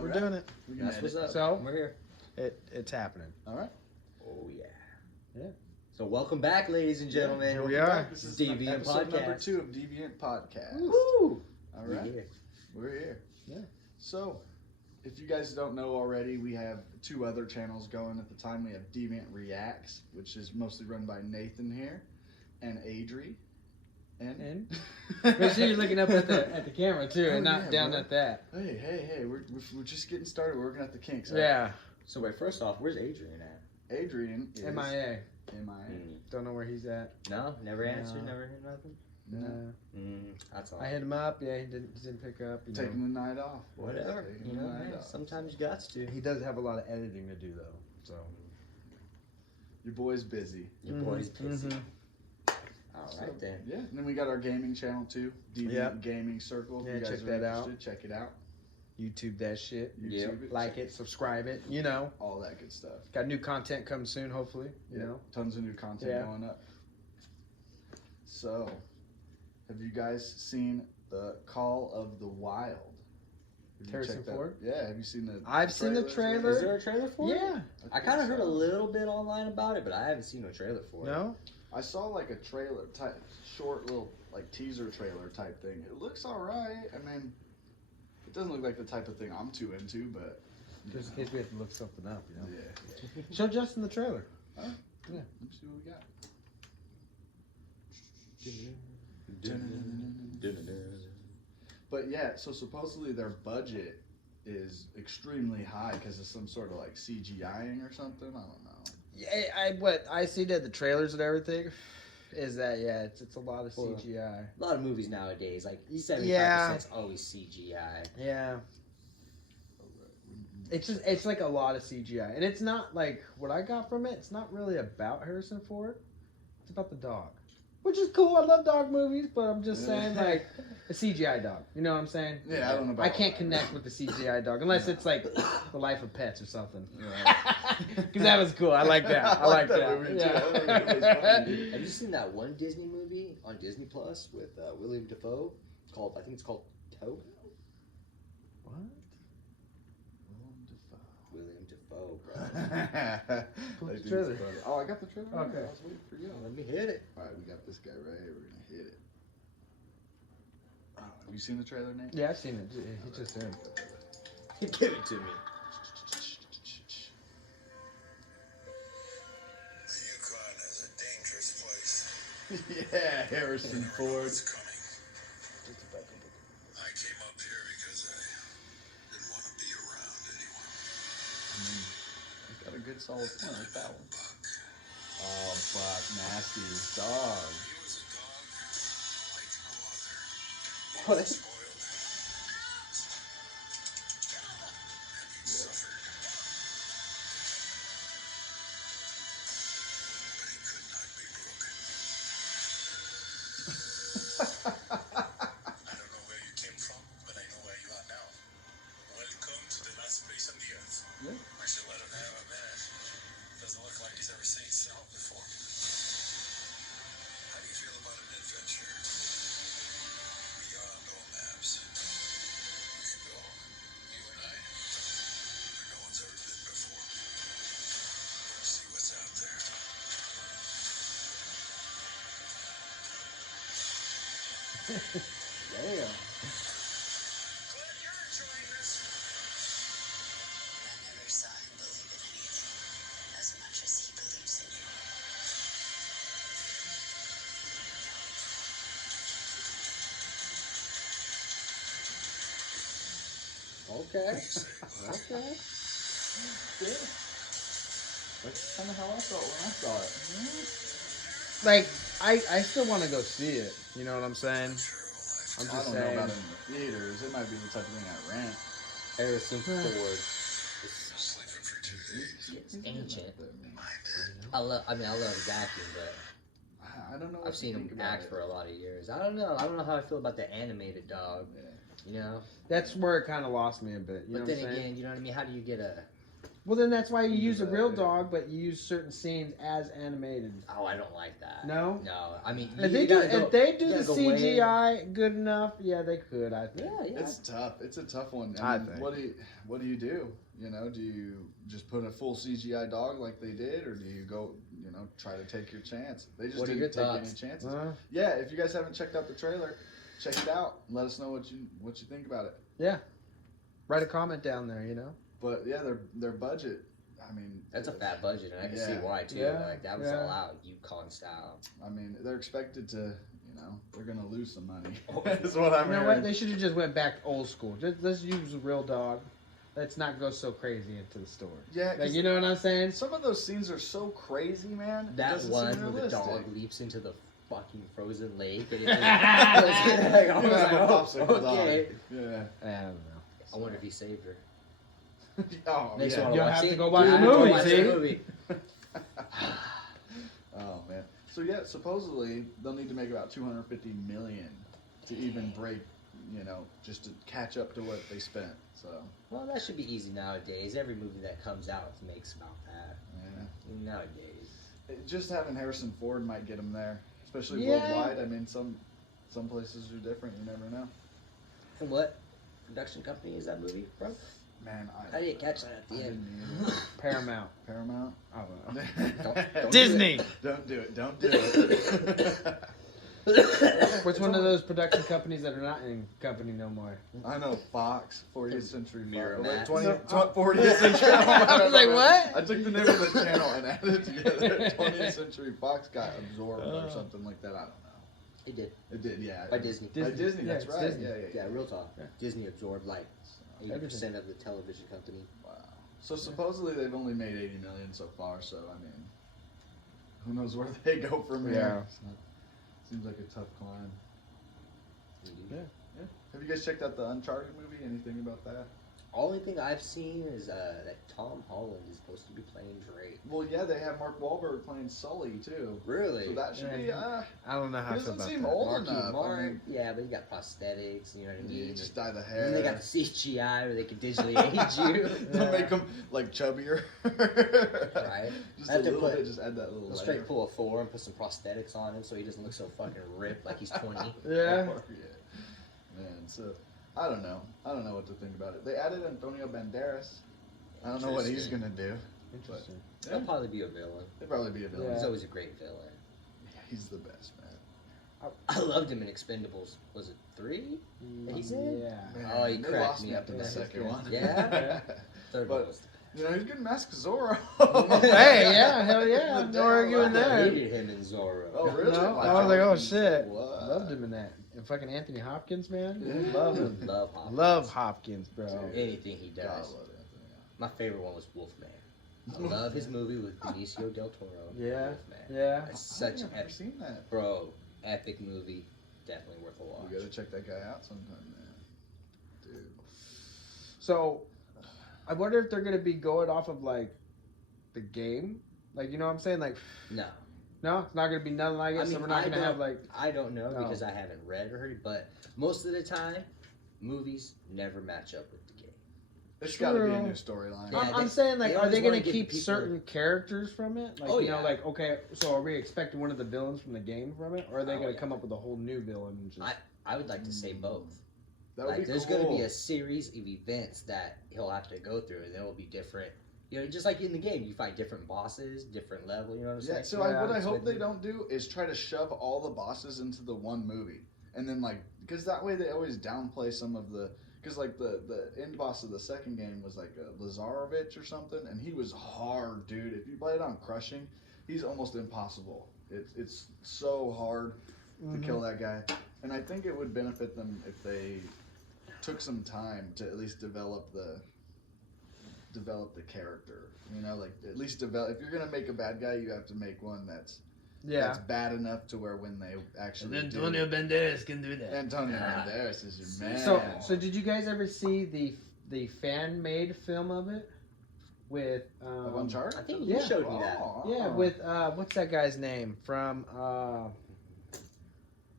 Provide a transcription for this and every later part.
We're doing it. That's what's up. So we're here. It's happening. All right. Oh yeah. Yeah. So welcome back, ladies and gentlemen. Here we are. This is Deviant episode number Podcast. 2 of Deviant Podcast. Woo! All right. Yeah. We're here. Yeah. So, if you guys don't know already, we have 2 other channels going at the time. We have Deviant Reacts, which is mostly run by Nathan here, and Adri. And Make sure you're looking up at the camera too, and not down bro. at that. Hey, we're just getting started. We're working at the kinks. Right? Yeah. So wait, first off, where's Adrian at? Adrian is MIA. MIA. Don't know where he's at. No, never answered, No. never heard nothing. No. That's all. I hit him up. Yeah, he didn't pick up. You know. Taking the night off. Whatever. Taking You the know, night hey, off. sometimes you got to. He does have a lot of editing to do though. So Your boy's busy. Your boy's busy. Mhm. All right then. Yeah, and then we got our gaming channel too, Deviant Yep. Gaming Circle. If Yeah, you guys check are that out. interested, check it out. YouTube that shit. YouTube it, Like check it, subscribe it. You know, all that good stuff. got new content coming soon. Hopefully, you know. Tons of new content Yeah. going up. So, have you guys seen the Call of the Wild? Have you Harrison checked that? Ford? Yeah, have you seen the? I've seen the trailer. Is there a trailer for it? Yeah. I kind of heard a little bit online about it, but I haven't seen no trailer for it. No. I saw like a trailer type, short little like teaser trailer type thing. It looks all right. I mean, it doesn't look like the type of thing I'm too into, but Just in case we have to look something up, you know. yeah. Show Justin the trailer. Yeah. Let me see what we got. But yeah, so supposedly their budget is extremely high because of some sort of like CGIing or something. I don't know. Yeah, what I see that the trailers and everything is that it's a lot of Well, CGI. A lot of movies nowadays, like 75% Yeah. is always CGI. Yeah. It's like a lot of CGI, and it's not like what I got from it. It's not really about Harrison Ford. It's about the dog, which is cool. I love dog movies, but I'm just saying like a CGI dog. You know what I'm saying? Yeah, I don't know about I can't that. connect with the CGI dog unless it's like The Life of Pets or something. Right. Because that was cool. I like that. I like that. movie, too. Yeah. I think it was funny. Have you seen that one Disney movie on Disney Plus with William Dafoe? I think it's called Toe. What? William Dafoe, bro. Pull the I think trailer. it's funny. Oh, I got the trailer. Okay. I was waiting for you. Let me hit it. All right, we got this guy right here. We're gonna hit it. Oh, have you seen the trailer, Nate? Yeah, I've seen it. He just said. Give it to me. The Yukon is a dangerous place. Yeah, Harrison Ford. What's coming? I came up here because I didn't want to be around anyone. I mean, he's got a good solid point like that one. Buck. Oh, fuck, nasty dog. He was a dog like no other. What? Spoiled. And he suffered. But he could not be broken. I don't know where you came from, but I know where you are now. Welcome to the last place on the earth. Yeah. I should let him have a man. Doesn't look like he's ever seen snow before. How do you feel about an adventure beyond all maps? We can go, you and I, where no one's ever been before. See what's out there. Damn. Glad you're enjoying this. I never saw him believe in anything as much as he believes in you. Okay. What do you say, bud? Okay. Yeah. That's kind of how I felt when I saw it. Like I still want to go see it. You know what I'm saying? Sure, I'm I just don't know saying. about it in the theaters. It might be the type of thing I rent. Harrison Ford. sleeping for 2 days. It's ancient. My bed. I love his acting, but I don't know. What I've seen to him think about act it. for a lot of years. I don't know. I don't know how I feel about the animated dog. Yeah. You know. That's where it kind of lost me a bit. You know But what then I'm saying? again, you know what I mean. How do you get a Well, then that's why you use a real dog, but you use certain scenes as animated. Oh, I don't like that. No? No. I mean, If you they do, gotta go- if they do you the gotta go way- CGI good enough, yeah, they could. I think. Yeah. It's tough. It's a tough one. I mean, think. What do you do? You know, do you just put a full CGI dog like they did, or do you go, try to take your chance? They just What are didn't your take thoughts? any chances. Uh, Yeah, if you guys haven't checked out the trailer, check it out. Let us know what you think about it. write a comment down there. But yeah, their budget. I mean, That's a fat budget, and I can see Yeah. why too. Yeah, Like that was yeah. all out Yukon style. I mean, they're expected to. They're gonna lose some money. Oh. That's what I'm You know hearing. what? They should have just went back old school. Let's use a real dog. Let's not go so crazy into the story. Yeah, Like, 'cause you know what I'm saying? some of those scenes are so crazy, man. It That doesn't one seem where the realistic. dog leaps into the fucking frozen lake, and it You just, I was have a like, popsicle oh, okay. dog. Yeah. I don't know. I wonder if he saved her. Oh Makes yeah. me wanna You'll watch have it. to go watch Yeah, the I have to movie, watch the see? movie. Oh man. So yeah, supposedly they'll need to make about 250 million to even break, just to catch up to what they spent. So Well, that should be easy nowadays. Every movie that comes out makes about that. yeah, Nowadays. just having Harrison Ford might get them there, especially Yeah. worldwide. I mean, some places are different. You never know. And what production company is that movie from? Man, How did you catch that at the I end? didn't either. Paramount. Paramount. I don't know. Don't Disney. Don't do it. Don't do it. What's one of those production companies that are not in company no more? I know Fox, 40th Century Miramax. Fox. 20, No, 40th Century. I was like, what? I took the name of the channel and added it together. 20th Century Fox got absorbed or something like that. I don't know. It did. It did, yeah. By Disney. By Disney, Yeah, that's it's right. Disney. Yeah. Yeah, real talk. Yeah. Disney absorbed like 80% Everything. of the television company. Wow. So supposedly they've only made 80 million so far. So I mean, who knows where they go from here? So, seems like a tough climb. Yeah. Yeah. Have you guys checked out the Uncharted movie? Anything about that? Only thing I've seen is that Tom Holland is supposed to be playing Drake. Well, yeah, they have Mark Wahlberg playing Sully too. Really? So that should be. I don't know how He I feel doesn't about seem that. old Marky enough. Mark. I mean, Yeah, but he got prosthetics, you know what I you mean? just dye the And hair. then they got the CGI where they can digitally age you. They'll make him like chubbier. Right. Just I a have to little put- bit. Just add that little. They'll layer. straight pull a Thor and put some prosthetics on him so he doesn't look so fucking ripped like he's 20. Yeah. Man, so I don't know. I don't know what to think about it. They added Antonio Banderas. I don't know what he's Interesting. gonna do. Interesting. He'll probably be a villain. He'll probably be a villain. He's Yeah. always a great villain. Yeah, he's the best, man. I loved him in Expendables. Was it 3? He's in? Yeah. Man, Oh, he they cracked lost me up after in the that second one. one. Yeah? Third one But was. he's getting Mask Zorro. Hey, yeah, hell yeah. The No damn arguing I right. there. hated him in Zorro. Oh, really? No, Wow. I was like, oh shit. What? Loved him in that. And fucking Anthony Hopkins, man. Yeah. Love him. Love Hopkins. Love Hopkins, bro. Dude. Anything he God, I does. love Anthony. My favorite one was Wolfman. I love his movie with Benicio del Toro. Yeah, Wolfman. yeah. It's such I've an never seen that. bro, epic movie. Definitely worth a watch. We gotta check that guy out sometime, man. Dude. So, I wonder if they're gonna be going off of like the game, like you know what I'm saying, like No, no, it's not gonna be nothing like it. I so mean, we're not I gonna have don't- like I don't know No. because I haven't read or heard, but most of the time, movies never match up with the game. It's gotta be a True. new storyline. Yeah, I'm saying like, they are always they gonna wanna give keep people- certain characters from it? Like Oh, you know, yeah. like okay, so are we expecting one of the villains from the game from it, or are they Oh, gonna yeah. come up with a whole new villain? And just... I would like to say both. That would Like, be there's cool. going to be a series of events that he'll have to go through, and they'll be different. You know, just like in the game, you fight different bosses, different level. You know what I'm Yeah, saying? so Yeah, what I that's hope what they they- don't do is try to shove all the bosses into the one movie. And then, like, because that way they always downplay some of the. Because, like, the end boss of the second game was, like, Lazarovich or something, and he was hard, dude. If you play it on Crushing, he's almost impossible. It's so hard to kill that guy. And I think it would benefit them if they took some time to at least develop the character. You know, like at least develop. If you're gonna make a bad guy, you have to make one that's bad enough to where when they actually Banderas can do that. Antonio Ah. Banderas is your man. So did you guys ever see the fan made film of it with of Uncharted? I think you Yeah. showed me that. Oh, yeah oh. with what's that guy's name from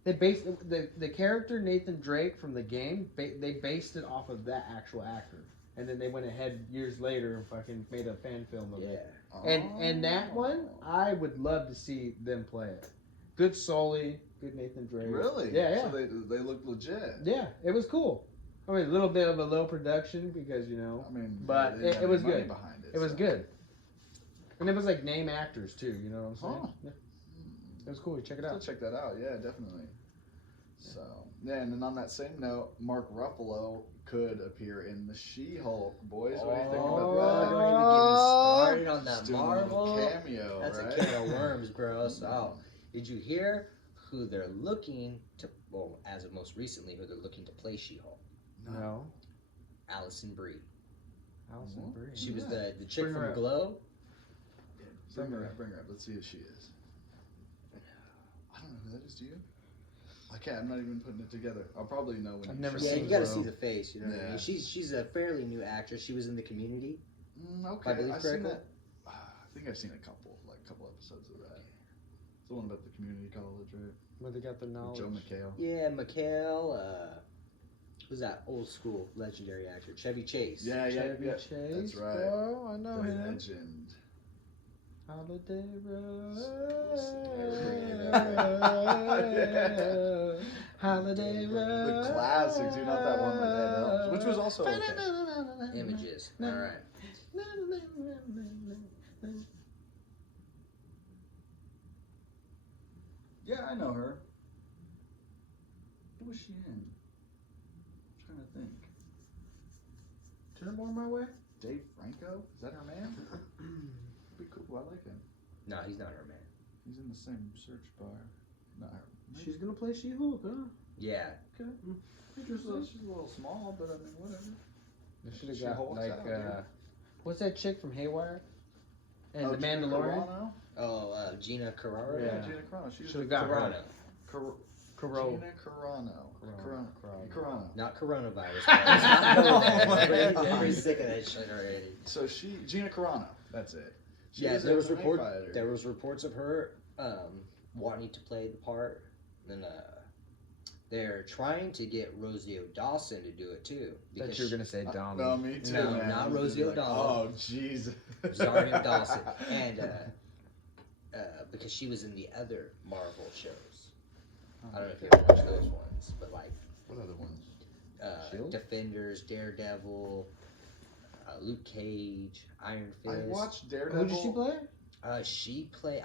They based the character Nathan Drake from the game. They based it off of that actual actor, and then they went ahead years later and fucking made a fan film of it. And that one, I would love to see them play it. Good Sully, good Nathan Drake. Really? Yeah. So they look legit. Yeah, it was cool. I mean, a little bit of a low production because I mean, but they didn't it have was money good. Behind it, It was so. good. And it was like name actors too. You know what I'm saying? Huh. Yeah. It was cool. Check it Still out. check that out. Yeah, definitely. So, yeah, and then on that same note, Mark Ruffalo could appear in the She-Hulk. Boys, what do you think Oh, about don't even get me started on that? that Just doing a little Marvel. cameo, That's right? a can of worms, bro. So, did you hear who they're looking to? Well, as of most recently, who they're looking to play She-Hulk? No. Allison Brie. Allison Brie. She was Yeah. the chick Bring her from up. Glow. Yeah, bring her up. Bring her up. Let's see who she is. I don't know who that is. Do you? I can't. I'm not even putting it together. I'll probably know when. I've you never show Yeah, it. seen you got to Glow. see the face. You know what I Yeah. mean? She's a fairly new actress. She was in the Community. Okay, I believe I've seen correctly. that. I think I've seen a couple episodes of that. It's the one about the community college, right? Where they got the With knowledge. Joe McHale. Yeah, Mikhail. Who's that old school legendary actor? Chevy Chase. Yeah, Chevy yeah. Chase. That's right. Oh, I know The him. legend. Holiday Road. Yeah. Holiday Road. The classics, you're not that one with Ed Helms, which was also okay. Images. All right. Yeah, I know her. What was she in? I'm trying to think. Turn more my way. Dave Franco? Is that her man? That'd be cool. I like him. No, he's not her man. He's in the same search bar. Not her. She's gonna play She-Hulk, huh? Yeah. Okay. She's a little small, but I mean, whatever. They should have She got hulks like out, dude. what's that chick from Haywire? And the Gina Mandalorian. Carano? Oh, Gina Carano. Yeah. Gina Carano. She was Should have got her. Carano. Caro. Gina Carano. Not coronavirus. Guys. Not going there. Everybody's sick of that shit already. So Gina Carano. That's it. She Yeah, was there a was MMA fighter. there was reports of her wanting to play the part. Then they're trying to get Rosie O'Dawson to do it too. That you're gonna say Dom. No, me too, No, man. not I was Rosie like, O'Donnell. Oh, jeez. Rosario Dawson, and because she was in the other Marvel shows. I don't know if you ever watched those ones, but like What other ones? Shield? Defenders, Daredevil, Luke Cage, Iron Fist. I watched Daredevil. Who did she play?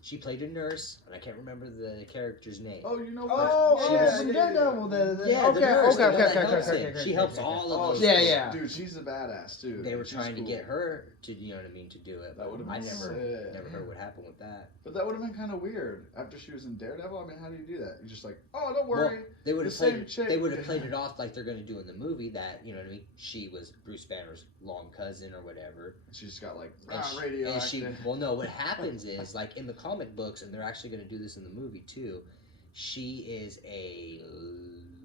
She played a nurse, and I can't remember the character's name. Oh, you know what? Oh, yeah, from yeah, Daredevil. Yeah, the nurse, the one that helps Okay. him. She helps all of those. Yeah, things. yeah. Dude, she's a badass too. They were She's trying to cool. get her to, you know what I mean, to do it. That would've I been never sick. heard what happened with that. But that would have been kind of weird after she was in Daredevil. I mean, how do you do that? You're just like, oh, don't worry. Well, they would the have same played. chick. They would have played it off like they're going to do in the movie. That, you know what I mean. She was Bruce Banner's long cousin or whatever. She's got like And radioactive. well, no. What happens is, like in the comic books, and they're actually going to do this in the movie too. She is a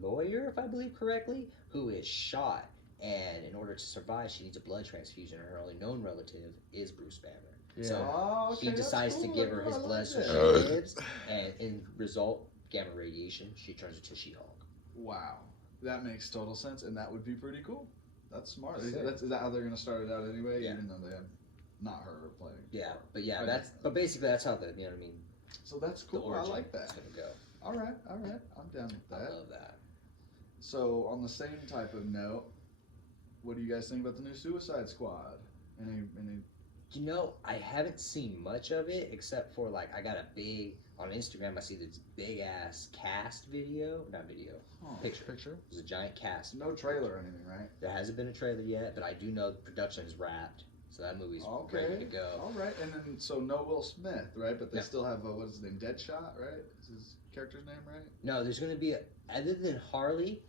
lawyer, if I believe correctly, who is shot, and in order to survive, she needs a blood transfusion. And her only known relative is Bruce Banner. Yeah. So Oh, okay, he that's decides to cool. give her I his like blood so that. she lives, and in result, gamma radiation, she turns into She-Hulk. Wow, that makes total sense, and that would be pretty cool. That's smart. Sick. Is that how they're gonna start it out anyway? Yeah. Even though they have not her playing. Yeah, but yeah, Okay. but basically that's how the, you know what I mean. So that's The cool. I origin like is that. gonna go. All right, I'm down with I that. love that. So on the same type of note, what do you guys think about the new Suicide Squad? Any? You know, I haven't seen much of it except for like I got a big on Instagram. I see this big ass cast picture. Picture. There's a giant cast. No trailer or anything, right? There hasn't been a trailer yet, but I do know the production is wrapped, so that movie's ready to go. All right, and then so no Will Smith, right? But they No. still have what is his name? Deadshot, right? Is his character's name right? No, there's gonna be other than Harley,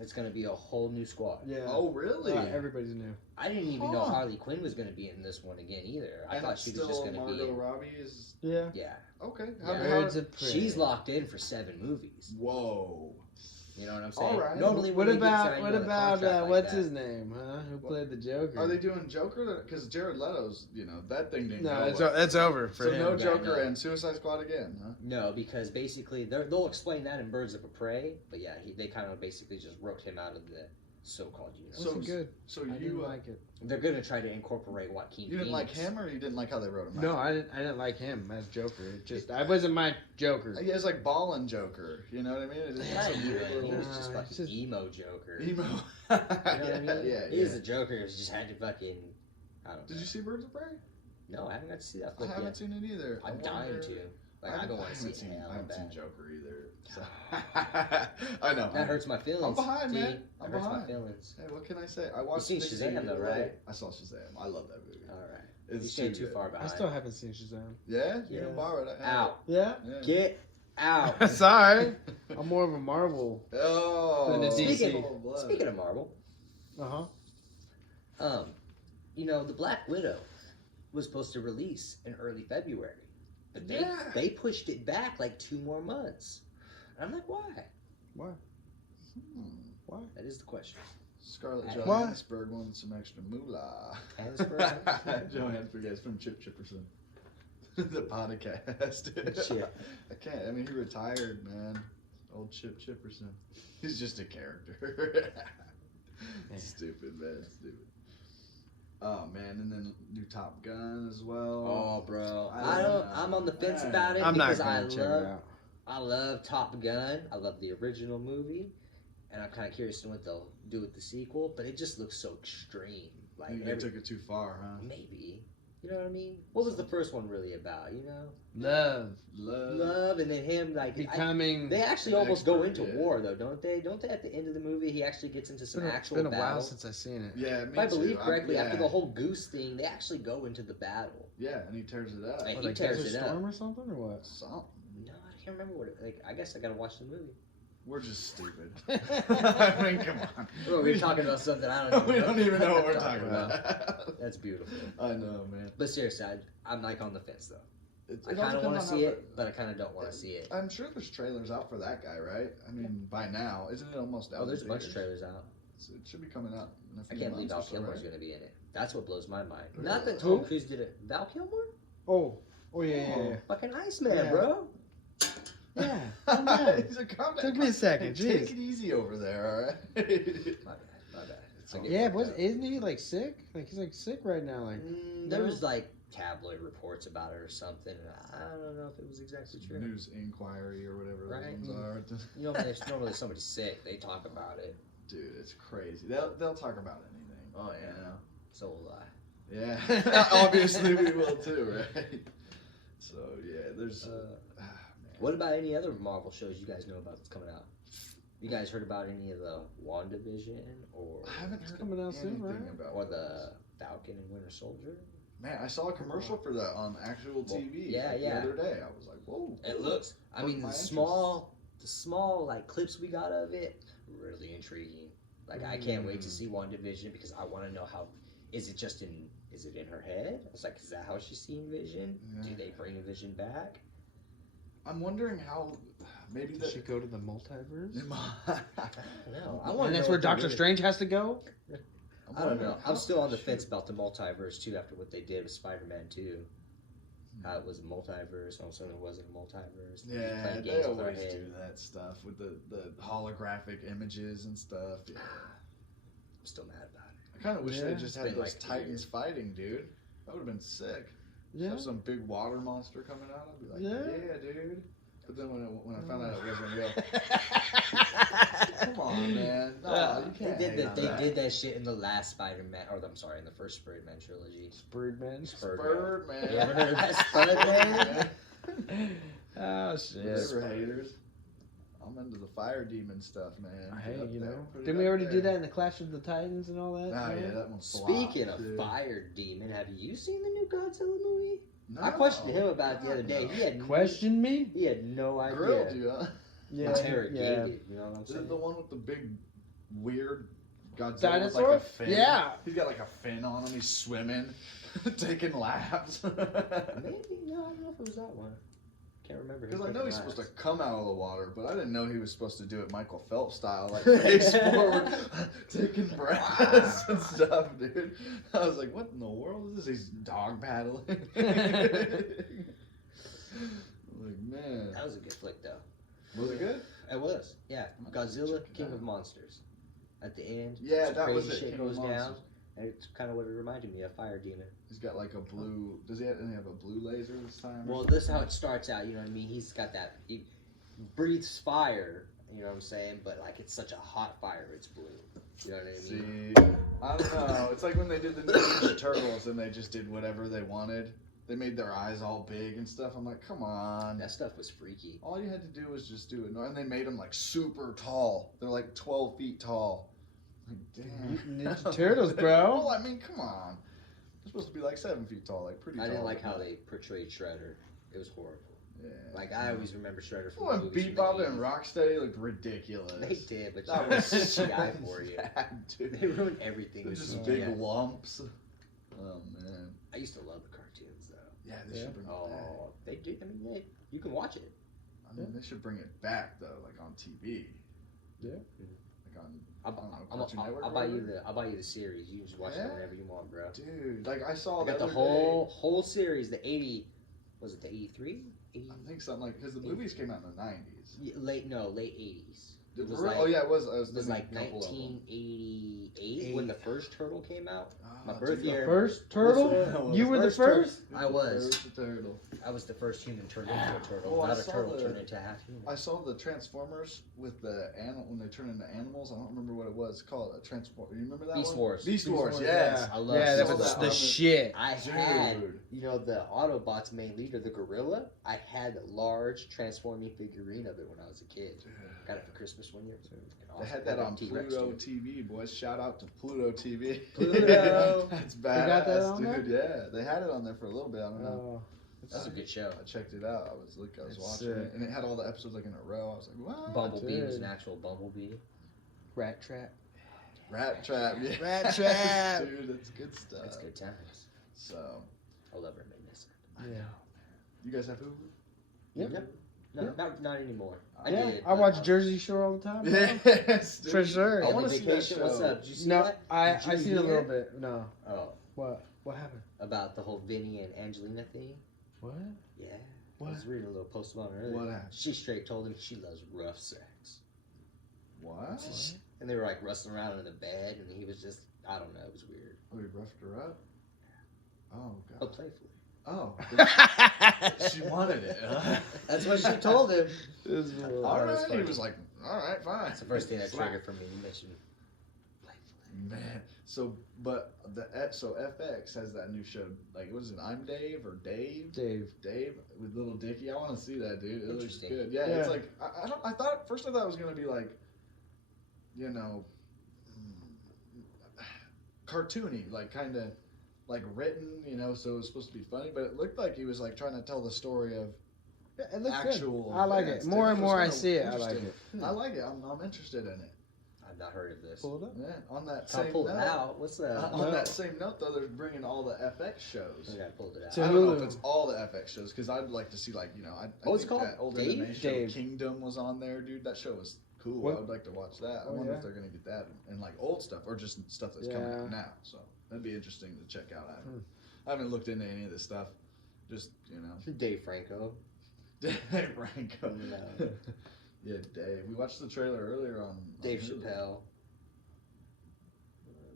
it's gonna be a whole new squad. Yeah. Oh, really? Everybody's new. I didn't even know Huh. Harley Quinn was gonna be in this one again either. I And thought it's she was still just gonna Margot be. Robbie is Yeah. Yeah, okay. Yeah. Birds of prey. she's locked in for 7 movies. Whoa. You know what I'm saying? All right. Normally, What when they get about signed on a contract like what's that- his name? Huh? Who played the Joker? Are they doing Joker? Because Jared Leto's, that thing didn't No, go it's well. it's over for So him. no Yeah, Joker no. and Suicide Squad again, huh? No, because basically they'll explain that in Birds of a Prey. But yeah, they kind of basically just wrote him out of the so-called universe. Was So- it good? So I didn't you like it. They're gonna try to incorporate Joaquin. you didn't like Phoenix. him, or you didn't like how they wrote him? No, out? I didn't like him as Joker. It just I wasn't my Joker. He has like ballin' Joker. You know what I mean? It's Not just a weird even. He little was just Nah, fucking it's just- emo Joker. emo. You know what I mean? yeah. He was a Joker. He just had to fucking. I don't know. Did you see Birds of Prey? No, I haven't got to see that I flick haven't yet. seen it either. I'm dying to. Like I don't want to see it. I haven't seen Bad. Joker either. So. I know. That hurts my feelings. I'm behind, T. man. I'm That hurts my behind. feelings. Hey, what can I say? I watched. seen things Shazam, a year though, right? late. I saw Shazam. I love that movie. All right. It's You stayed too good. far I behind. still haven't seen Shazam. Yeah, you Yeah. can borrow it. I have Out. Yeah. it. Yeah. Get out. Sorry. I'm more of a Marvel. Oh. Than the DC. Speaking of Marvel, Uh huh. the Black Widow was supposed to release in early February, but Yeah. they pushed it back like 2 more months. And I'm like, why? Why? Hmm. Why? That is the question. Scarlett What? Johansson wanted some extra moolah. Hansford? Johansson, guys, from Chip Chipperson. The podcast. Chip. I can't. I mean, he retired, man. Old Chip Chipperson. He's just a character. Stupid, man. Stupid. Oh man, and then do Top Gun as well. Oh, bro, I don't know. I'm on the fence Yeah. about it I'm not because gonna check it out. I love Top Gun. I love the original movie, and I'm kind of curious to know what they'll do with the sequel. But it just looks so extreme. I Like think they took it too far, huh? maybe, you know what I mean? What was the first one really about? Love. Love, and then him like Becoming. they actually an almost go expert, into yeah. war though, don't they? Don't they at the end of the movie he actually gets into It's some been, actual it's been a battle? while since I've seen it. Yeah, me If I believe too. correctly, after yeah. the whole goose thing, they actually go into the battle. Yeah, and he tears it up. Like, What, he like tears Desert it up. Storm or something or what? Something. No, I can't remember what it like. I guess I gotta watch the movie. We're just stupid. I mean, come on. Well, we're talking about something I don't even We know. don't even know what we're Talking talking about. That's beautiful. I know, man. But seriously, I'm like on the fence though. It I all kind of depends want on to how see the- it, but I kind of don't want to see it. I'm sure there's trailers out for that guy, right? I mean, by now, isn't it almost out? Oh, in there's a bunch of theaters? trailers out. It should be coming out in a I few can't believe Val months or so, Kilmer's right? going to be in it. That's what blows my mind. Who? Not that Who? Tom Cruise did it. Val Kilmer? Oh. Oh yeah, yeah, yeah. Fucking Iceman, Yeah. bro. Yeah. calm down. He's a calm down. Took me a second. Hey, take Jeez. it easy over there, all right? My bad. It's I all get Yeah, worked out. isn't he like sick? Like he's like sick right now. Like There was like tabloid reports about it or something. I don't know if it was exactly true. News Inquiry or whatever Right. those ones are. You know, when there's normally somebody's sick, they talk about it. Dude, it's crazy. They'll talk about anything. Oh, yeah. You know? So will I. Yeah, obviously we will too, right? So yeah, there's. Man. What about any other Marvel shows you guys know about that's coming out? You guys heard about any of the WandaVision or I haven't It's heard coming out soon, anything right? about or those. the Falcon and Winter Soldier? Man, I saw a commercial for that on actual Well, TV. yeah, like, yeah. The other day, I was like, whoa. It looks. I Piqued mean, my the interest. small like clips we got of it, really intriguing. Like I can't wait to see WandaVision because I want to know how. Is it in her head? I was like, is that how she's seeing Vision? Yeah. Do they bring Vision back? I'm wondering how. Maybe Does that. she go to the multiverse? No, I And want. that's where Doctor Strange has to go. I don't know. I'm still on the fence about the multiverse too. After what they did with Spider-Man 2, how it was a multiverse, all of a sudden it wasn't a multiverse. They were Yeah, playing they games with our always head. do that stuff with the holographic images and stuff. Yeah. I'm still mad about it. I kind of wish Yeah. they just It's had been those like 3 Titans years. fighting, dude. That would have been sick. Yeah. Have some big water monster coming out. I'd be like, Yeah. yeah, dude. But then when I found out it wasn't real, come on, man. No, you can't. hate on They that. did that shit in the last Spider-Man, or I'm sorry, in the first Spider-Man trilogy. Birdman. Bird, man. You ever heard of that Spud-Man? Oh River shit. haters. I'm into the fire demon stuff, man. Hey, Up you there. know. Put it Didn't we up already do there. that in the Clash of the Titans and all that? Oh, you know? yeah, that one's Speaking flopped, of dude. Fire Demon, have you seen the new Godzilla movie? No, I questioned him about it the other God, day. no. He had Question me? He had no idea. Grilled you, huh? Yeah. Interrogated. You know what I'm Is it saying? the one with the big, weird Godzilla Dinosaur? with like a fin? Yeah. He's got like a fin on him. He's swimming, taking laps. Maybe no, I don't know if it was that one. can't remember. Because I his know he's last. supposed to come out of the water, but I didn't know he was supposed to do it Michael Phelps style, like face forward, taking breaths and stuff, dude. I was like, what in the world is this? He's dog paddling. Like, man. That was a good flick, though. Was it good? It was, yeah. I'm gonna Godzilla, check it King out. of Monsters. At the end, Yeah, some that crazy was it. shit King goes of down. Monsters. And it's kind of what it reminded me of, Fire Demon. He's got like a blue. Does he have a blue laser this time? or Well, something? this is how it starts out. You know what I mean? He's got that. He breathes fire. You know what I'm saying? But like it's such a hot fire, it's blue. You know what I mean? See, I don't know. It's like when they did the Ninja Turtles and they just did whatever they wanted. They made their eyes all big and stuff. I'm like, come on. That stuff was freaky. All you had to do was just do it. And they made them like super tall. They're like 12 feet tall. Like, damn. Ninja Turtles, bro. Well, I mean, come on. They're supposed to be like 7 feet tall, like pretty tall. I didn't like how they portrayed Shredder. It was horrible. Yeah. Like I always remember Shredder from Well, the and movies. Bebop and Rocksteady looked ridiculous. They did, but That that was was so CGI for you. bad, dude. They ruined everything. They're with just CGI. big lumps. Oh man. I used to love the cartoons though. Yeah, they should bring it back. Oh, they do. I mean, you can watch it. I mean, they should bring it back though, like on TV. Yeah. Like on. I'll, I don't know, I'll, Cartoon I'll, Network I'll or buy you whatever? I'll buy you the series. You can just watch Yeah? it whenever you want, bro. Dude, like I saw I got the the other whole series. The 80. Was it the 83? day. I think something like because the movies came out in the 90s. Late 80s. It was For real? like, Oh yeah, it was. I was It was thinking like a couple of them. 1988 when the first Turtle came out. My Ah, birth dude, year. First turtle? You were the first? I was. First turtle. I was the first human turned into a turtle. Oh, I Not a saw turtle the- turned into a half human. I saw the Transformers with the animal when they turn into animals. I don't remember what it was called. A transform. You remember that Beast one? Wars. Beast Wars. Yeah. Yes. I love Yeah, that saw was that the on shit. I Dude. had, you know, the Autobots' main leader, the gorilla. I had a large transforming figurine of it when I was a kid. Dude. Got it for Christmas one year. It was They awesome. had that on T-Rex, Pluto too. TV, boys. Shout out to Pluto TV. Pluto. That's badass, got that on dude. Yeah, they had it on there for a little bit. I don't know. That's a good show. I checked it out. I was It's watching sick. it, and it had all the episodes like in a row. I was like, what? Bumblebee was dude. an actual bumblebee. Rat Trap. Rat Trap. Yeah. Rat Trap. Dude, that's good stuff. That's good times. So, I love reminiscing. Yeah. you guys have Hulu? Yep. No, Yeah. not anymore. I Yeah, did. I watch Jersey Shore all the time. bro. Yes, dude. For sure. I Family want to see that Vacation. show. What's up? Did you see No, that? I Did you seen a hear? little bit. No. Oh, What happened? about the whole Vinny and Angelina thing. What? Yeah. What? I was reading a little post about it earlier. What happened? She straight told him she loves rough sex. What? And they were like wrestling around in the bed, and he was just, I don't know, it was weird. Oh, he roughed her up? Oh, But God. playfully. Oh. She wanted it. Huh? That's what she told him. All right. He was like, all right, fine. That's the first thing that Slap. triggered for me. You mentioned playfully. Man, but so FX has that new show. Like, what is it? I'm Dave or Dave? Dave. Dave with little Dicky. I want to see that, dude. It looks Interesting. good. Yeah, Yeah. it's like I thought first it was gonna be like, you know, cartoony, like kind of like written, you know. So it was supposed to be funny, but it looked like he was like trying to tell the story of Yeah, it looks actual. good. I like events, it. dude. More and It was more I kinda see it, I like interesting. it. I like it. I'm interested in it. I've not heard of this. Pull it up. Yeah. On that I'll same pull note. it out. What's that? On that same note, though, they're bringing all the FX shows. I pulled it out. So- I don't know if Hulu. it's all the FX shows because I'd like to see, like, you know, I What's it think called? that old Dave? anime show Dave. Kingdom was on there, dude. That show was cool. What? I would like to watch that. I Oh, wonder yeah? if they're gonna get that and like old stuff or just stuff that's coming Yeah. out now. So that'd be interesting to check out. Hmm. I haven't looked into any of this stuff. Just Dave Franco. Dave Franco. No. Yeah, Dave. We watched the trailer earlier on Dave Hulu. Chappelle.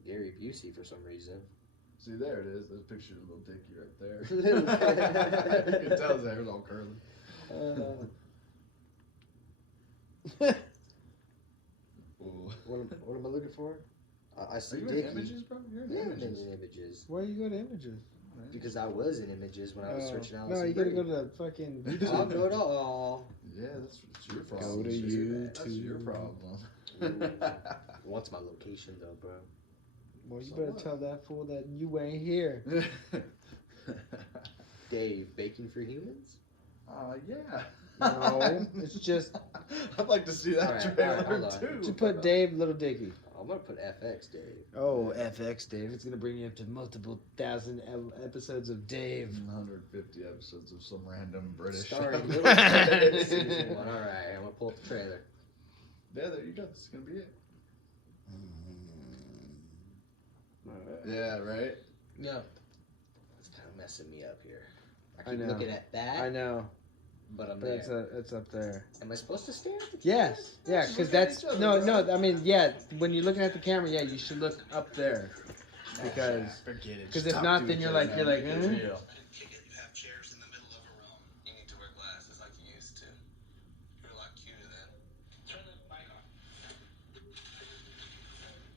Gary Busey for some reason. See, there it is. There's a picture of little Dickie right there. You can tell his hair's all curly. Ooh. What am I looking for? I Are see you in Dickie. images, bro? You're in Yeah, I'm images. in images. Where you go to images? Because I was in images when I was Oh. searching out. No, you gotta go to the fucking I'll YouTube. go to all. Yeah, that's your problem. Go to That's your YouTube. problem. What's my location though, bro? Well, you So better what? tell that fool that you ain't here. Dave, Baking for Humans? Yeah. No, it's just I'd like to see that Alright, trailer hold on. too. just put Dave Little Dicky. I'm I'm gonna put FX Dave. Oh, FX Dave. It's gonna bring you up to multiple thousand episodes of Dave. 150 episodes of some random British Starring show. Little Fred, season 1. All right, I'm gonna pull up the trailer. Yeah, there you go. This is gonna be it. Alright. Yeah, right. No, it's kind of messing me up here. I I keep know. looking at that, I know, but I'm but there. it's up there. Am I supposed to stare at the Yes, yeah, Just because look at that's each other, no, bro. no. I mean, yeah, when you're looking at the camera, yeah, you should look up there because forget it. 'cause Just if talk not, to then each you're other, like- man. you're like, It's eh? real. Kick it. You have chairs in the middle of a room. You need to wear glasses like you used to. You're a lot cuter then. Turn the mic on.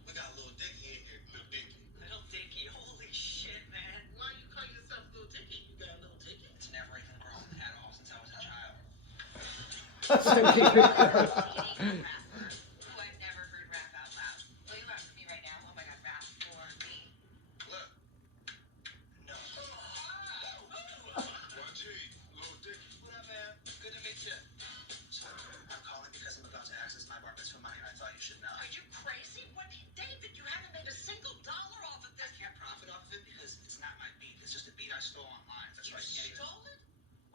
We got a little Dicky in here. Little Dicky. Little Dicky, holy shit, man. Why you call yourself Little Dicky? You got a little Dicky? It's never even grown at all since I was a child. Oh Who I've never heard rap out loud. Will you rap for me right now? Oh my god, rap for me. Look. No. YG, Little Dicky. What up, man? Good to meet you. So, I'm calling because I'm about to access my bar mitzvah money, and I thought you should know. Are you crazy? What, David? You haven't made a single dollar off of this. I can't profit off of it because it's not my beat. It's just a beat I stole online. That's right. You stole it?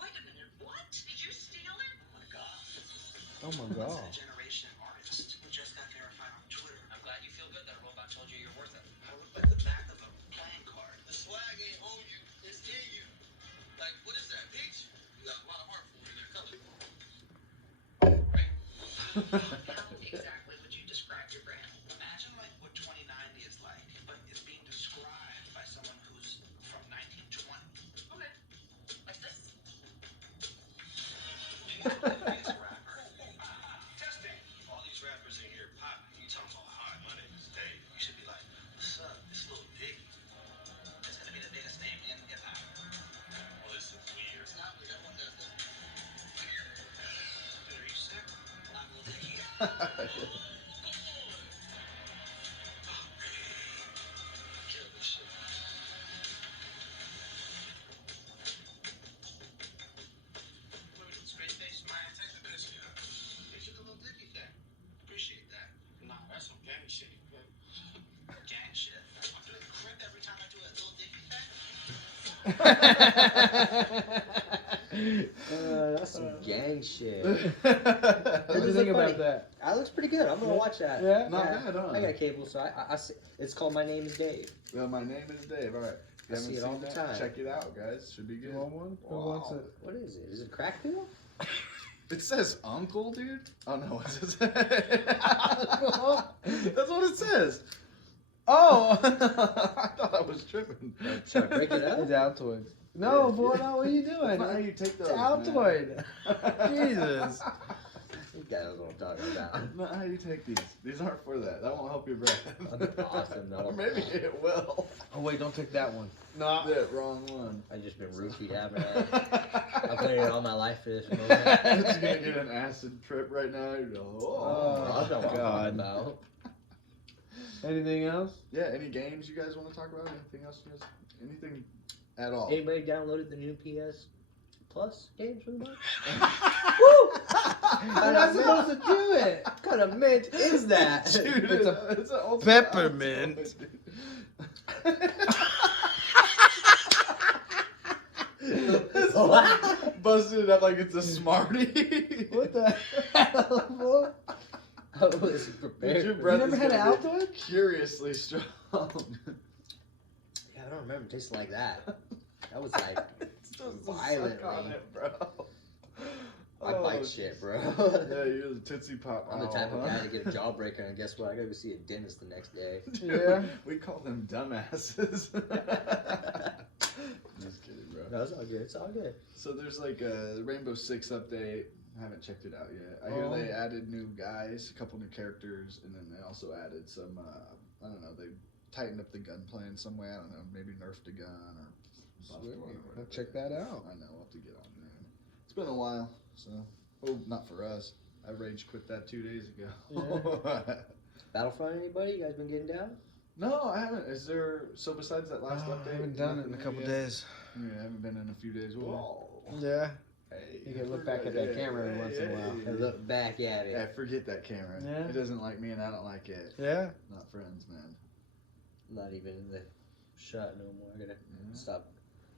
Wait a minute. What? Did you steal it? Oh my god. Oh my Once in god. a generation artist who just got verified on Twitter. I'm glad you feel good that a robot told you you're worth it. I look like the back of a playing card. The swag ain't on you. It's in you. Like, what is that, peach? You got a lot of heart for it in that color. How exactly would you describe your brand? Imagine like what 2090 is like, but it's being described by someone who's from 1920. Okay. Like this. Biggest rapper. Testing. All these rappers in here popping. You talking about, hi, my name is Dave. You should be like, what's up? It's Lil Dicky. It's gonna be the biggest name in hip hop. Well, this is weird. It's not weird. Everyone does this. Are you sick? I'm Lil Dicky. Kill this shit. Straight face, man. Take the piss, yeah. You should do Lil Dicky thing. Appreciate that. Nah, that's some gang shit. Gang shit. I'm doing the crib every time I do a Lil Dicky thing. That's some gang shit. What do you think about that? That looks pretty good. I'm gonna watch that. Yeah? Not bad, huh? I got cable, so I see. It's called My Name Is Dave. Well, my name is Dave. All right. If you I see haven't it all seen the that, time. check it out, guys. Should be You good. want one? Who Wow. wants it? What is it? Is it crack pill? It says uncle, dude. Oh no, it says That's what it says. Oh, I thought I was tripping. Should I break it up? It's Altoids. No, Yeah. boy, no, what are you doing? That's not how you take those. It's Altoid. Jesus. You guys know what I'm talking about. Not how you take these. These aren't for that. That won't help your breath. Awesome, no. Or maybe it will. Oh, wait, don't take that one. No. Yeah, wrong one. I just been roofied, haven't I? I've waited all my life for this moment. It's gonna get an acid trip right now. You're like, I oh. know what I'm God. talking about. Anything else? Yeah, any games you guys want to talk about? Anything else? You guys? Anything at all? Anybody downloaded the new PS Plus games for the month? We're not supposed to do it. What kind of mint is that? Dude, It's it's an old peppermint. Busted it up like it's a Smartie. What the hell, boy? I was prepared. Dude, your for breath You never is had gonna an be Altoid? Curiously strong. Yeah, I don't remember tasting like that. That was like It's just the violently. suck on it, bro. I Oh, bite shit, bro. Yeah, you're the Tootsie Pop. I'm the type of owl, guy huh? to get a jawbreaker, and guess what? I gotta go see a dentist the next day. Dude, Yeah. We call them dumbasses. Just kidding, bro. No, it's all good. It's all good. So there's like a Rainbow Six update. I haven't checked it out yet. I hear Oh. they added new guys, a couple new characters, and then they also added some. I don't know. They tightened up the gunplay in some way. I don't know. Maybe nerfed a gun or buffed Sweet. one or I'll whatever. check that out. I know. We'll have to get on there. It's been a while, so. Oh, not for us. I rage quit that 2 days ago. Battlefront, anybody? You guys been getting down? No, I haven't. Is there? So besides that last Oh, update, I haven't done it in a nothing couple new yet? days. Yeah, I haven't been in a few days. Whoa. Yeah. Hey, You can look back at that camera every once in a while. And look back at it. Yeah, forget that camera. Yeah. It doesn't like me and I don't like it. Yeah. Not friends, man. Not even in the shot no more. I gotta stop.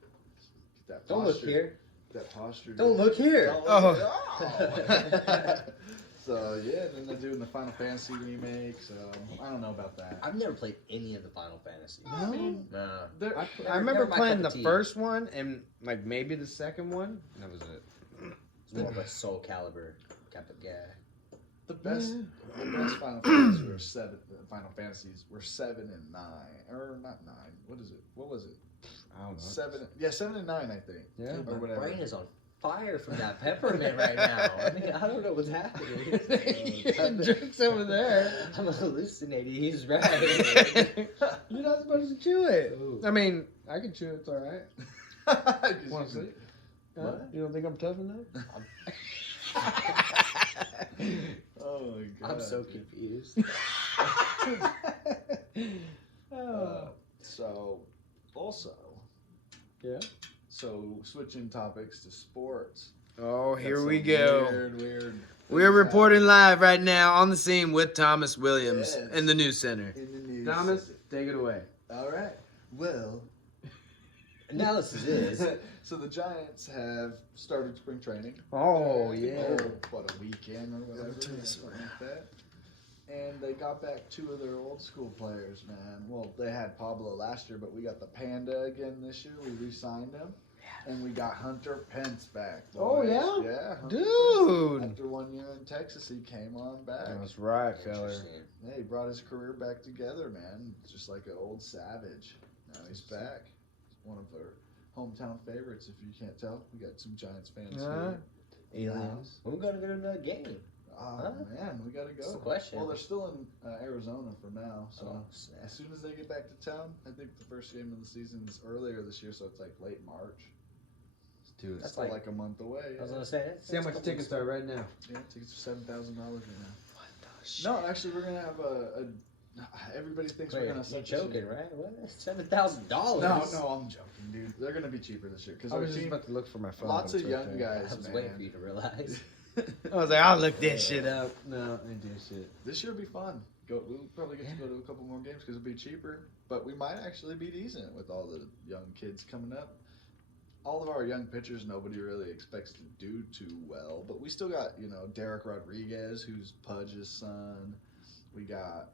Get that Don't posture. look here. That posture. Don't look here. Don't look here. So yeah, then they're doing the Final Fantasy remake. So I don't know about that. I've never played any of the Final Fantasy. I mean, No. they're- I remember my playing cup the of tea. first one and like maybe the second one. And that was it. It's more of a Soul Calibur type of guy. the best Final Fantasies were seven. Final Fantasies were 7 and 9, or not 9. What is it? What was it? I don't know. 7. Yeah, 7 and 9, I think. Yeah. Dude, Or my whatever. brain is on fire from that peppermint right now. I mean, I don't know what's happening. Yeah, drinks over there. I'm hallucinating. He's right. You're not supposed to chew it. Ooh. I mean, I can chew it. It's all right. 'Cause Want you to see? What? You don't think I'm tough enough? Oh my god. I'm so dude. confused. Oh. So, also, Yeah. so switching topics to sports. Oh, Got here some we go. Weird. We're things reporting live right now on the scene with Thomas Williams Yes. in the news center. happening in the news. Thomas, take it away. All right. Well, Analysis is. so the Giants have started spring training. Oh, yeah. What, a weekend or whatever, something like that. And they got back 2 of their old school players, man. Well, they had Pablo last year, but we got the Panda again this year. We re-signed him. And we got Hunter Pence back. Oh, boys. yeah? Yeah. Hunter Dude. Pence. After 1 year in Texas, he came on back. That's right, fella. Interesting. Yeah, he brought his career back together, man. Just like an old savage. Now he's back. One of our hometown favorites, if you can't tell. We got some Giants fans here. Aliens. When we gonna go to that game? Oh, Huh? man, we gotta That's the go. question. Well, they're still in Arizona for now, so Oh, snap. as soon as they get back to town, I think the first game of the season is earlier this year, so it's like late March. Dude. It's That's still like- like a month away. I was gonna say. See how much tickets are right now. Yeah, tickets are $7,000 right now. No, actually, we're gonna have a everybody thinks Wait, we're gonna you're set joking, right? What? $7,000? No, I'm joking, dude. They're gonna be cheaper this year because I our was just team, about to look for my phone. lots but of it's young okay. guys, I was man. waiting for you to realize. I was like, I'll look that shit up. No, I ain't doing shit. This year will be fun. We'll probably get to go to a couple more games because it'll be cheaper, but we might actually be decent with all the young kids coming up. All of our young pitchers, nobody really expects to do too well, but we still got, Derek Rodriguez, who's Pudge's son. We got,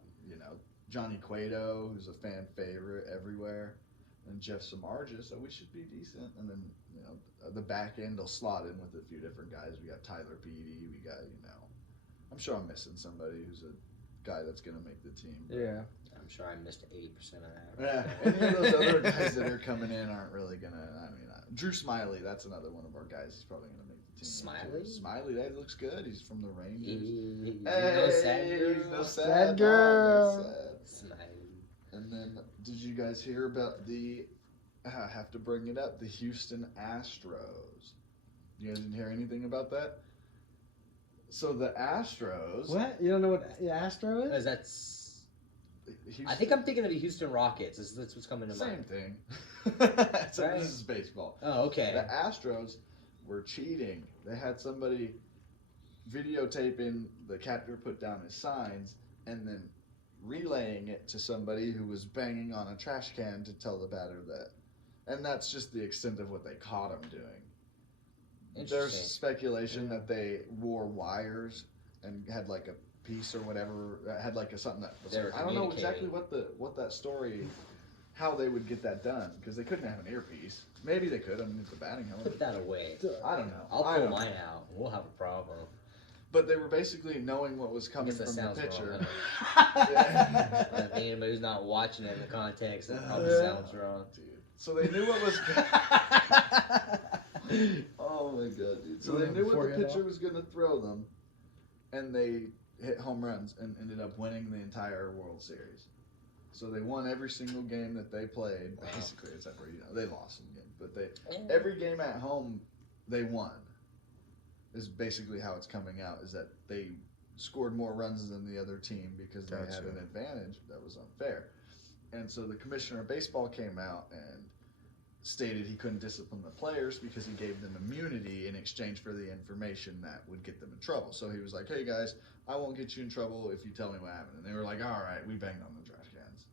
Johnny Cueto, who's a fan favorite everywhere, and Jeff Samardzija, so we should be decent. And then, the back end will slot in with a few different guys. We got Tyler Beatty, we got, I'm sure I'm missing somebody who's a guy that's going to make the team. Yeah. I'm sure I missed 80% of that. Yeah, any of those other guys that are coming in aren't really going to, Drew Smiley, that's another one of our guys who's probably going to make the team. Smiley? Smiley, that looks good. He's from the Rangers. He's Hey, no sad girl. he's no Sad sad girl. dog, no sad. Smiley. And then, did you guys hear about I have to bring it up, the Houston Astros? You guys didn't hear anything about that? So the Astros. What? You don't know what Astro is? That's. Houston, I think I'm thinking of the Houston Rockets. That's what's coming to same mind. thing. So Right. this is baseball. Oh, okay. The Astros were cheating. They had somebody videotaping the catcher put down his signs and then relaying it to somebody who was banging on a trash can to tell the batter that. And that's just the extent of what they caught him doing. There's Interesting. speculation that they wore wires and had like a piece or whatever, had like something that was, They were I don't know exactly communicating. what that story, how they would get that done, because they couldn't have an earpiece. Maybe they could underneath the batting helmet. Put that away. I don't know. I'll I pull don't know. mine out. We'll have a problem. But they were basically knowing what was I coming guess that from the sounds pitcher. wrong. Yeah. I think anybody who's not watching it in the context, that probably Yeah. sounds wrong. Dude. So they knew what was. Oh my god, dude! So they knew what the Forehead pitcher off. was going to throw them, and they hit home runs and ended up winning the entire World Series. So they won every single game that they played, Wow. basically, except for they lost some games, but every game at home they won. Is basically how it's coming out. Is that they scored more runs than the other team because they had Gotcha. an advantage that was unfair. And so the commissioner of baseball came out and stated he couldn't discipline the players because he gave them immunity in exchange for the information that would get them in trouble. So he was like, hey guys, I won't get you in trouble if you tell me what happened. And they were like, all right, we banged on the trash cans.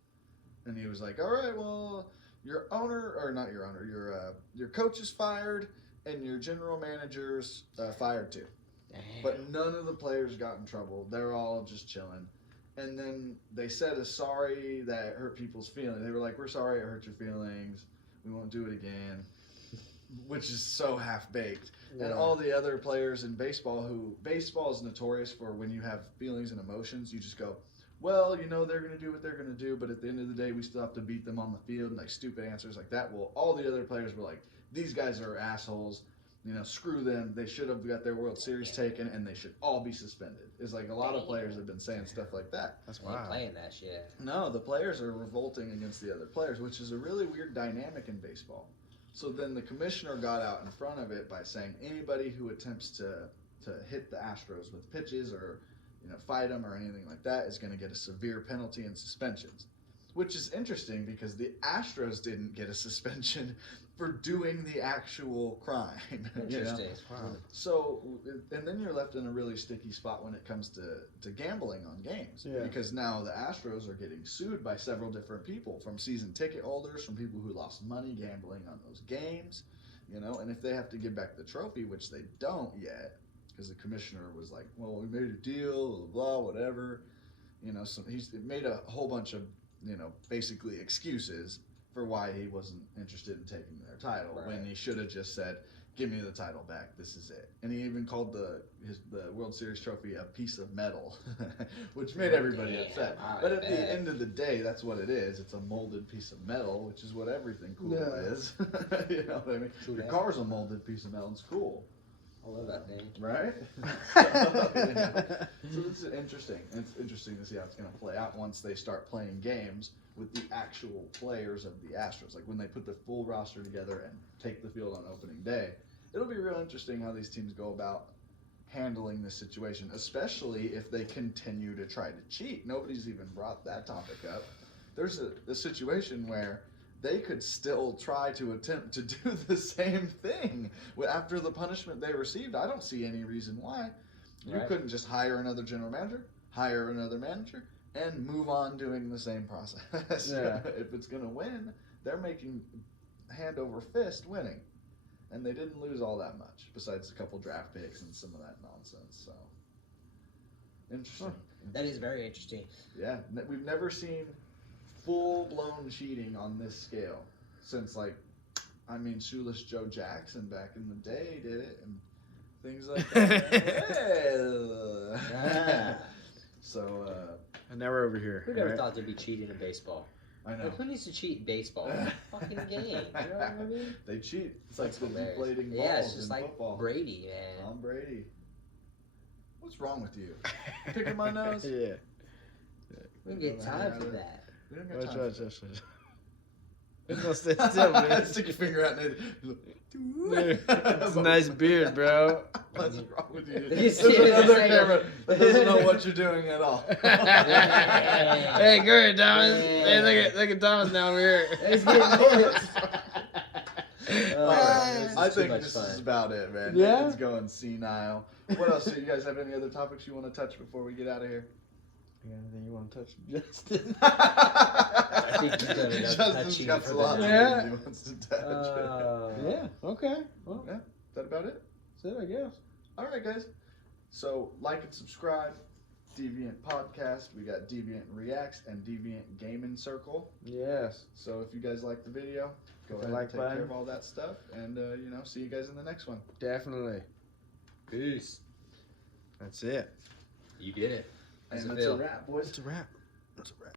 And he was like, all right, well, your coach is fired and your general manager's fired too. Damn. But none of the players got in trouble. They're all just chilling. And then they said a sorry that hurt people's feelings. They were like, we're sorry it hurt your feelings. We won't do it again. Which is so half-baked. Yeah. And all the other players in baseball baseball is notorious for when you have feelings and emotions, you just go, well, they're going to do what they're going to do, but at the end of the day, we still have to beat them on the field, and like stupid answers like that. Well, all the other players were like, these guys are assholes. Screw them. They should have got their World Series taken, and they should all be suspended. It's like a lot of players have been saying stuff like that. That's They ain't playing that shit. No, the players are revolting against the other players, which is a really weird dynamic in baseball. So then the commissioner got out in front of it by saying anybody who attempts to hit the Astros with pitches or fight them or anything like that is going to get a severe penalty and suspensions. Which is interesting because the Astros didn't get a suspension for doing the actual crime. Interesting. Wow. So, and then you're left in a really sticky spot when it comes to gambling on games. Yeah. Because now the Astros are getting sued by several different people, from season ticket holders, from people who lost money gambling on those games, and if they have to give back the trophy, which they don't yet, because the commissioner was like, well, we made a deal, blah, blah, whatever. So he's made a whole bunch of, basically excuses for why he wasn't interested in taking their title, Right. when he should have just said, give me the title back, this is it. And he even called the World Series trophy a piece of metal, which made everybody Damn, upset. I But at bet. the end of the day, that's what it is. It's a molded piece of metal, which is what everything cool Yeah. is. You know what I mean? True Your that. car's a molded piece of metal, it's cool. I love that thing. Right? So this is interesting. It's interesting to see how it's going to play out once they start playing games with the actual players of the Astros. Like when they put the full roster together and take the field on opening day. It'll be real interesting how these teams go about handling this situation, especially if they continue to try to cheat. Nobody's even brought that topic up. There's a situation where they could still try to attempt to do the same thing after the punishment they received. I don't see any reason why. You Right. couldn't just hire another general manager, hire another manager, and move on doing the same process. Yeah. If it's going to win, they're making hand over fist winning. And they didn't lose all that much, besides a couple draft picks and some of that nonsense. So, interesting. That is very interesting. Yeah, we've never seen full-blown cheating on this scale since, Shoeless Joe Jackson back in the day did it, and things like that. Ah. So, And now we're over here. Who never right? thought there'd be cheating in baseball? I know. Like, who needs to cheat in baseball? It's a fucking game. You know what I mean? They cheat. It's like That's the hilarious. deflating balls Yeah, it's just in like football. Brady, man. Tom Brady. What's wrong with you? Picking my nose? Yeah. We don't get time for that. We don't got Watch, time. watch, watch, watch. It's gonna stay still, man. Stick your finger out and It's a nice beard, bro. What's wrong with you? You There's see it, another it's like- camera that doesn't know what you're doing at all. Hey, go ahead, Thomas. Hey, look at Thomas now over here. He's getting it. Alright, I this is too think much this fun. is about it, man. Yeah? It's going senile. What else? Do you guys have any other topics you want to touch before we get out of here? You got anything you want to touch, Justin? I think you've done enough Justin's touching got for a lot the of night. things he wants to touch. Yeah. Okay. Well, Yeah, is that about it? that's it, I guess. All right, guys. So, like and subscribe. Deviant Podcast. We got Deviant Reacts and Deviant Gaming Circle. Yes. So, if you guys like the video, go Hit the ahead like and take button. care of all that stuff. And, see you guys in the next one. Definitely. Peace. That's it. You did it. How's And it that's feel? a wrap, boys. It's a wrap. It's a wrap.